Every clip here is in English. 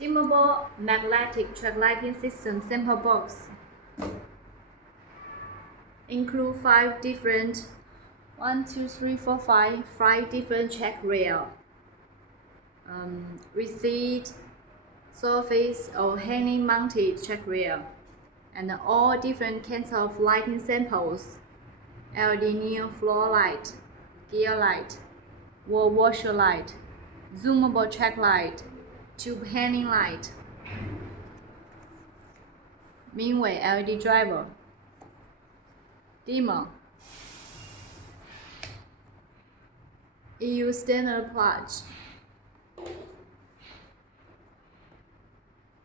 Dimmable magnetic track lighting system sample box include 5 different 5 different check rail, receipt, surface or hanging mounted check rail, and all different kinds of lighting samples: LED neon floor light, gear light, wall washer light, zoomable check light, tube hanging light, Minway LED driver, dimmer, EU standard plug.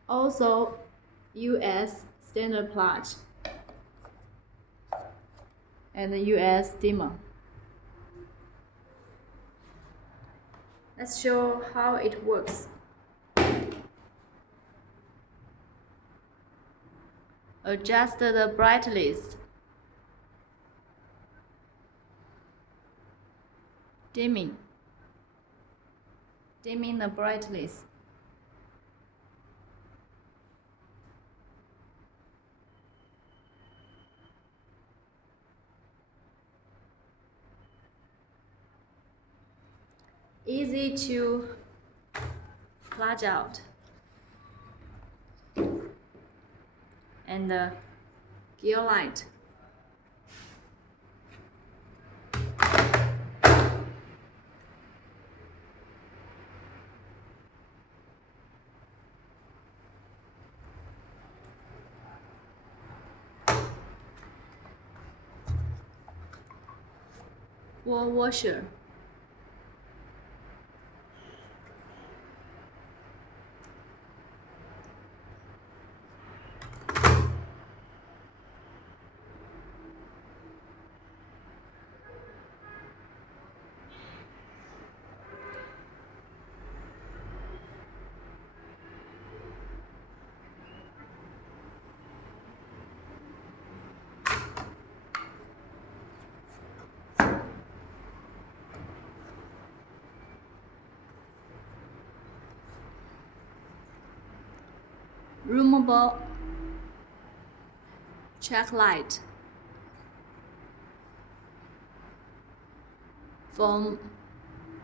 Also, US standard plug and the US dimmer. Let's show how it works. Adjust the brightness. Dimming the brightness. Easy to plug out. And the gear light. Wall washer. Roomable check light from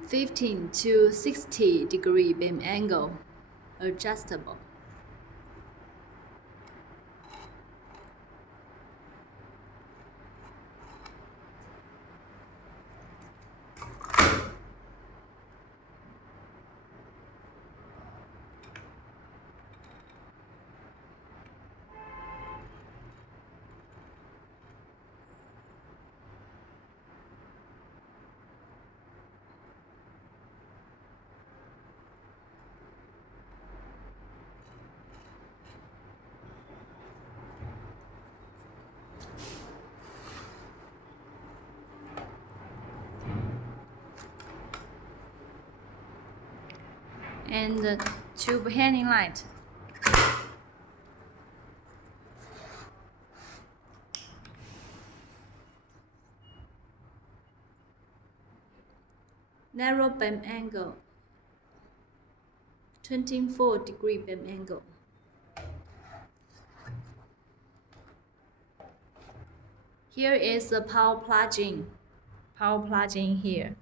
15 to 60 degree beam angle, adjustable. And the tube hanging light. Narrow beam angle, 24 degree beam angle. Here is the power plug-in here.